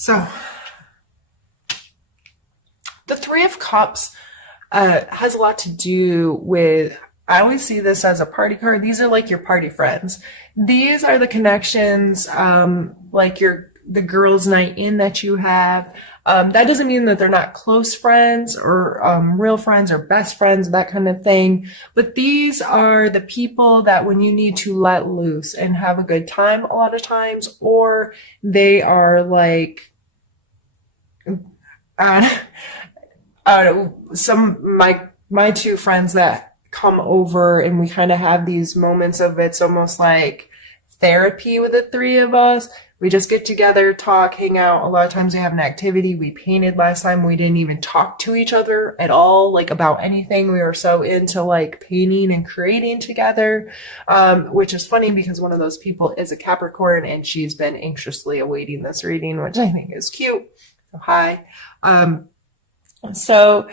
So, the Three of Cups has a lot to do with, I always see this as a party card. These are like your party friends. These are the connections, like the girls' night in that you have. That doesn't mean that they're not close friends or real friends or best friends, that kind of thing. But these are the people that when you need to let loose and have a good time a lot of times, or they are like, uh, my two friends that come over and we kind of have these moments of it's almost like therapy with the three of us. We just get together, talk, hang out. A lot of times we have an activity. We painted last time. We didn't even talk to each other at all, like about anything. We were so into like painting and creating together, which is funny because one of those people is a Capricorn and she's been anxiously awaiting this reading, which I think is cute. So hi. So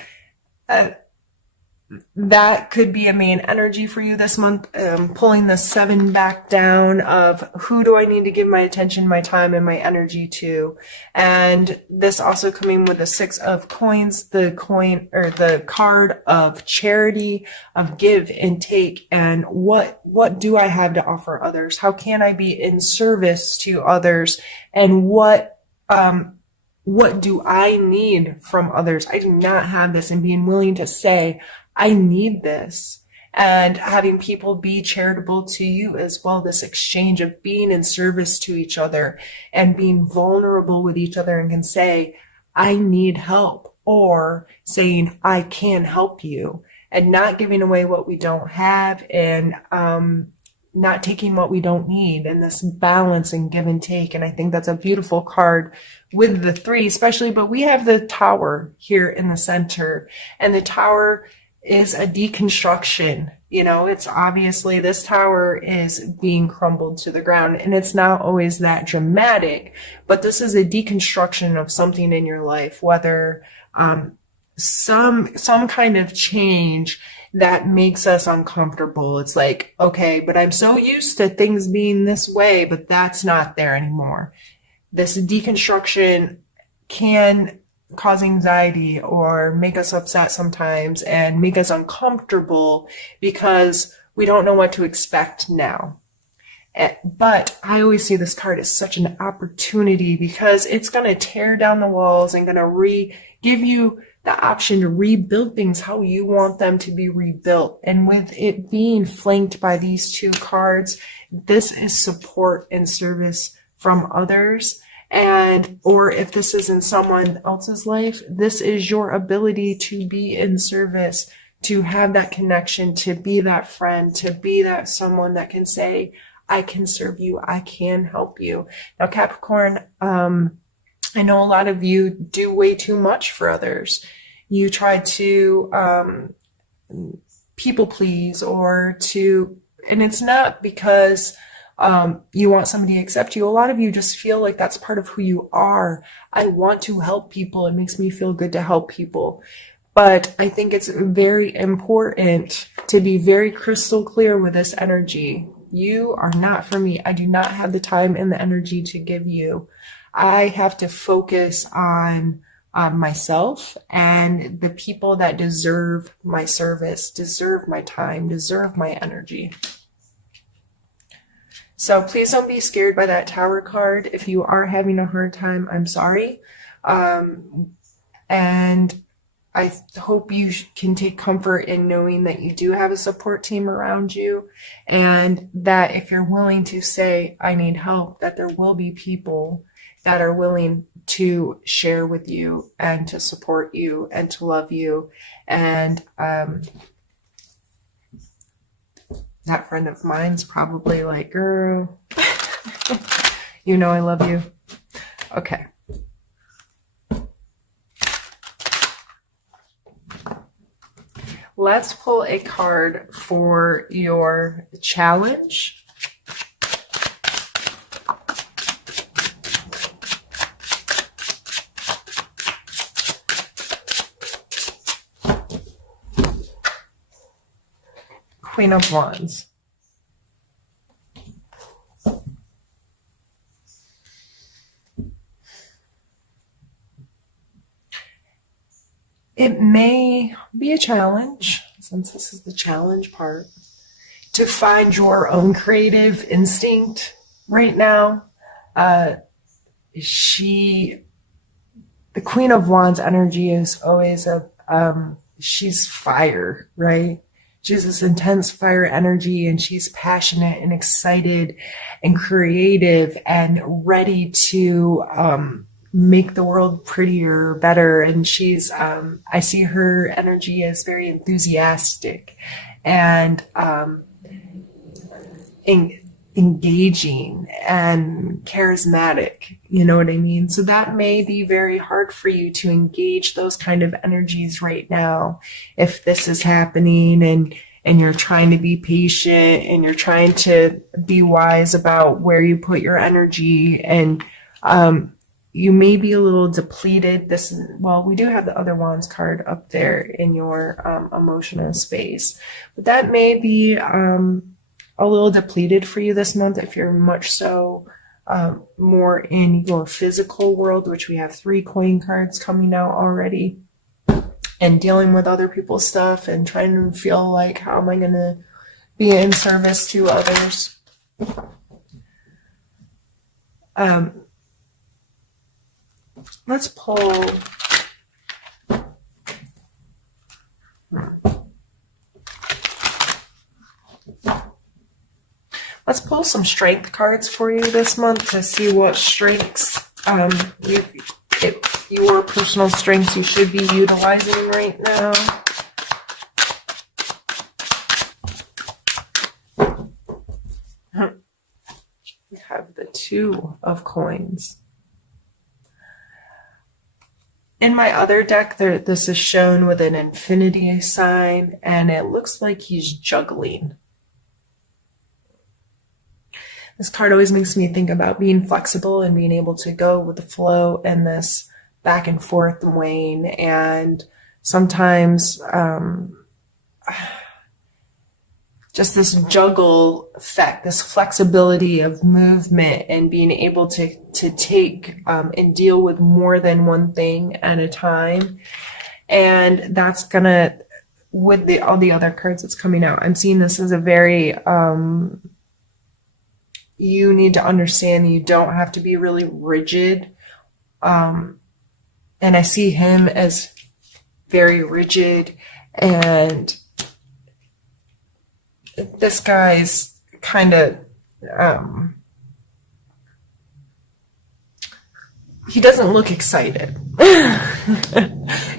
that could be a main energy for you this month, pulling the 7 back down of who do I need to give my attention, my time, and my energy to. And this also coming with the 6 of coins, the coin or the card of charity, of give and take, and what do I have to offer others? How can I be in service to others? And what do I need from others? I do not have this, and being willing to say, I need this, and having people be charitable to you as well. This exchange of being in service to each other and being vulnerable with each other and can say, I need help, or saying, I can help you, and not giving away what we don't have, and not taking what we don't need, and this balance and give and take. And I think that's a beautiful card with the 3 especially, but we have the Tower here in the center, and the Tower is a deconstruction. You know, it's obviously this tower is being crumbled to the ground, and it's not always that dramatic, but this is a deconstruction of something in your life, whether some kind of change that makes us uncomfortable. It's like, okay, but I'm so used to things being this way, but that's not there anymore. This deconstruction can cause anxiety or make us upset sometimes and make us uncomfortable because we don't know what to expect now. But I always see this card as such an opportunity because it's going to tear down the walls and going to give you the option to rebuild things how you want them to be rebuilt. And with it being flanked by these 2 cards, this is support and service from others. And, or if this is in someone else's life, this is your ability to be in service, to have that connection, to be that friend, to be that someone that can say, I can serve you, I can help you. Now, Capricorn, I know a lot of you do way too much for others. You try to people please, and it's not because you want somebody to accept you. A lot of you just feel like that's part of who you are. I want to help people. It makes me feel good to help people. But I think it's very important to be very crystal clear with this energy. You are not for me. I do not have the time and the energy to give you. I have to focus on myself and the people that deserve my service, deserve my time, deserve my energy. So please don't be scared by that Tower card. If you are having a hard time, I'm sorry. And I hope you can take comfort in knowing that you do have a support team around you, and that if you're willing to say, I need help, that there will be people that are willing to share with you and to support you and to love you. And that friend of mine's probably like, girl, you know I love you. Okay. Let's pull a card for your challenge. Queen of Wands. it may be a challenge, since this is the challenge part, to find your own creative instinct right now. The Queen of Wands energy is always she's fire, right? She has this intense fire energy, and she's passionate and excited and creative and ready to make the world prettier, better. And she's, I see her energy as very enthusiastic and engaging and charismatic, you know what I mean? So that may be very hard for you to engage those kind of energies right now if this is happening, and you're trying to be patient and you're trying to be wise about where you put your energy, and you may be a little depleted. Well, we do have the other Wands card up there in your emotional space, but that may be a little depleted for you this month if you're much so more in your physical world, which we have 3 coin cards coming out already, and dealing with other people's stuff and trying to feel like, how am I going to be in service to others? Let's pull some strength cards for you this month to see what strengths, your personal strengths you should be utilizing right now. We have the 2 of coins. In my other deck, this is shown with an infinity sign, and it looks like he's juggling. This card always makes me think about being flexible and being able to go with the flow and this back and forth weighing. And sometimes just this juggle effect, this flexibility of movement and being able to take and deal with more than one thing at a time. And that's gonna, with all the other cards that's coming out, I'm seeing this as a very you need to understand you don't have to be really rigid. And I see him as very rigid, and this guy's kind of, he doesn't look excited.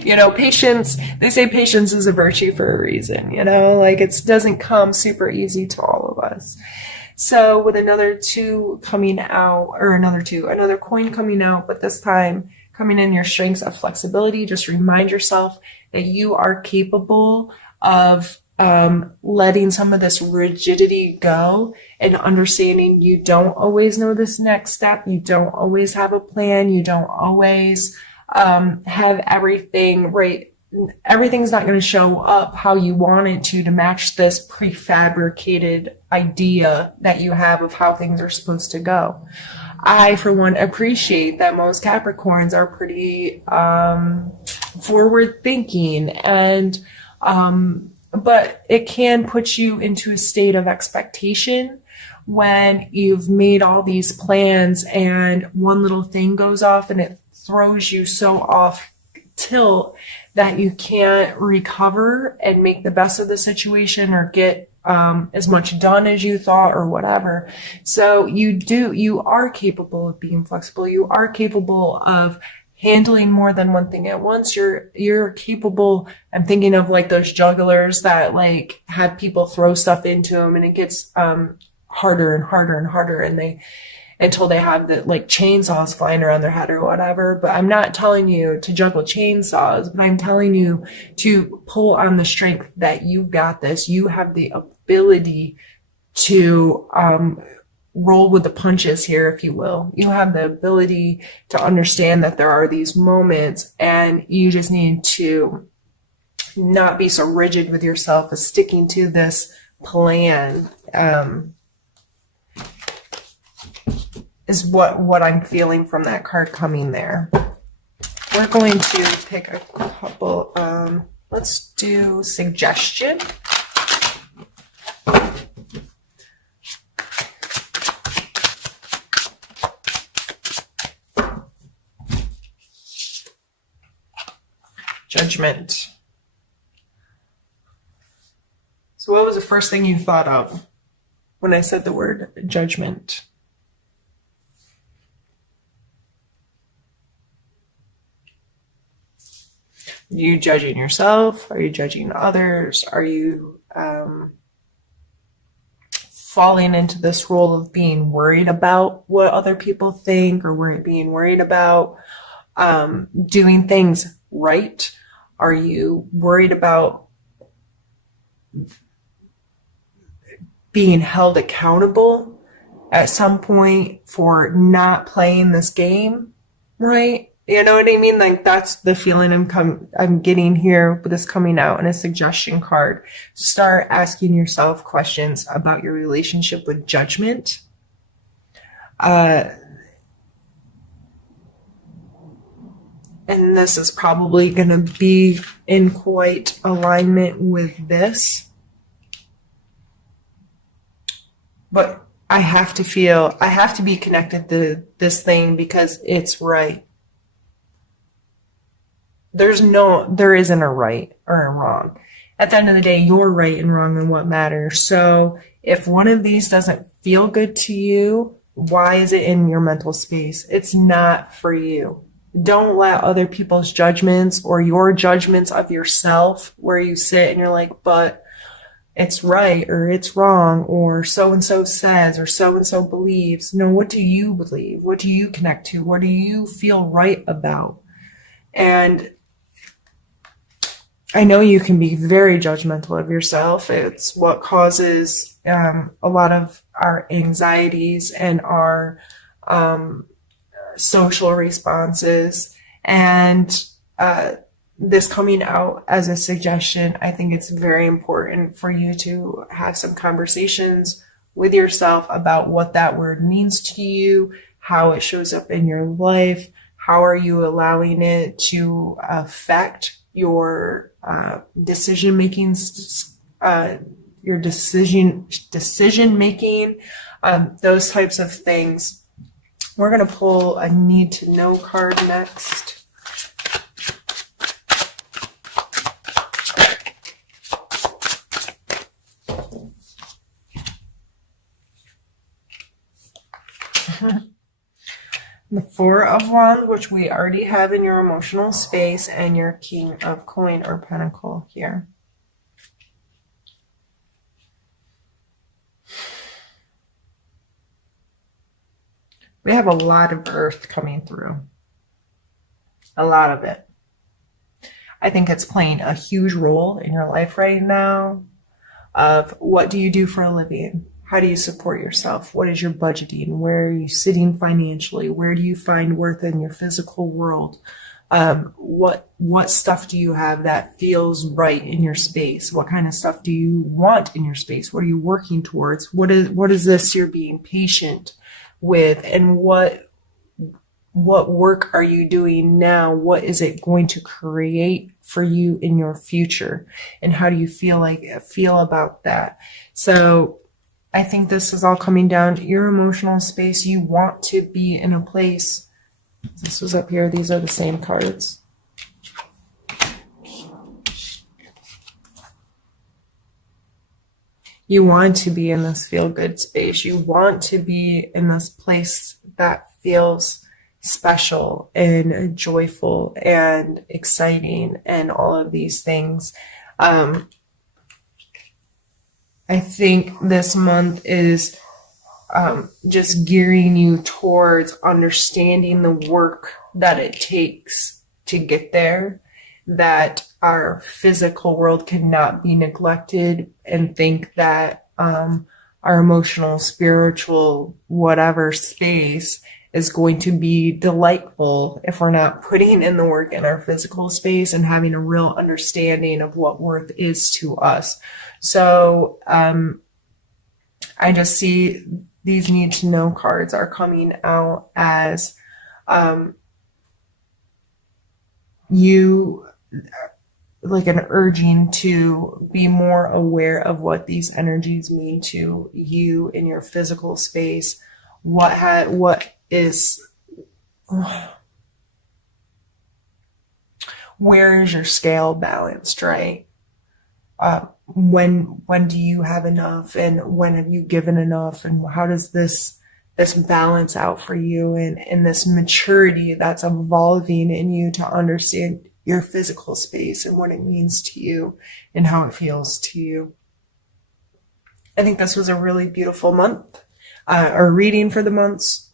You know, patience, they say patience is a virtue for a reason, you know, like it doesn't come super easy to all of us. So with another 2 coming out, or another coin coming out, but this time coming in your strengths of flexibility, just remind yourself that you are capable of letting some of this rigidity go and understanding you don't always know this next step. You don't always have a plan. You don't always have everything right. Everything's not going to show up how you want it to match this prefabricated idea that you have of how things are supposed to go. I, for one, appreciate that most Capricorns are pretty forward thinking, and but it can put you into a state of expectation when you've made all these plans and one little thing goes off and it throws you so off tilt that you can't recover and make the best of the situation or get as much done as you thought or whatever. So you are capable of being flexible. You are capable of handling more than one thing at once. You're capable. I'm thinking of like those jugglers that like have people throw stuff into them and it gets harder and harder and harder, and until they have the like chainsaws flying around their head or whatever. But I'm not telling you to juggle chainsaws, but I'm telling you to pull on the strength that you've got this. You have the ability to roll with the punches here, if you will. You have the ability to understand that there are these moments, and you just need to not be so rigid with yourself as sticking to this plan. Is what I'm feeling from that card coming there. We're going to pick a couple, let's do suggestion. Judgment. So what was the first thing you thought of when I said the word judgment? Are you judging yourself? Are you judging others? Are you falling into this role of being worried about what other people think, or being worried about doing things right? Are you worried about being held accountable at some point for not playing this game right? You know what I mean? Like, that's the feeling I'm getting here with this coming out in a suggestion card. Start asking yourself questions about your relationship with judgment. And this is probably going to be in quite alignment with this. But I have to be connected to this thing because it's right. There isn't a right or a wrong. At the end of the day, you're right and wrong in what matters. So if one of these doesn't feel good to you, why is it in your mental space? It's not for you. Don't let other people's judgments or your judgments of yourself, where you sit and you're like, but it's right or it's wrong, or so-and-so says or so-and-so believes. No, what do you believe? What do you connect to? What do you feel right about? And I know you can be very judgmental of yourself. It's what causes a lot of our anxieties and our social responses. And this coming out as a suggestion, I think it's very important for you to have some conversations with yourself about what that word means to you, how it shows up in your life, how are you allowing it to affect your decision making, your decision making, those types of things. We're going to pull a need to know card next. The Four of Wands, which we already have in your emotional space, and your King of Coin or Pentacle here. We have a lot of Earth coming through. A lot of it. I think it's playing a huge role in your life right now of what do you do for a living? How do you support yourself? What is your budgeting? Where are you sitting financially? Where do you find worth in your physical world? What stuff do you have that feels right in your space? What kind of stuff do you want in your space? What are you working towards? What is this you're being patient with? And what work are you doing now? What is it going to create for you in your future? And how do you feel about that? So I think this is all coming down to your emotional space. You want to be in a place. This was up here. These are the same cards. You want to be in this feel-good space. You want to be in this place that feels special and joyful and exciting and all of these things. I think this month is just gearing you towards understanding the work that it takes to get there, that our physical world cannot be neglected, and think that our emotional, spiritual, whatever space is going to be delightful if we're not putting in the work in our physical space and having a real understanding of what worth is to us. So I just see these need to know cards are coming out as you, like an urging to be more aware of what these energies mean to you in your physical space. What is, where is your scale balanced, right? When do you have enough, and when have you given enough, and how does this balance out for you, and this maturity that's evolving in you to understand your physical space and what it means to you and how it feels to you. I think this was a really beautiful month, or reading for the months.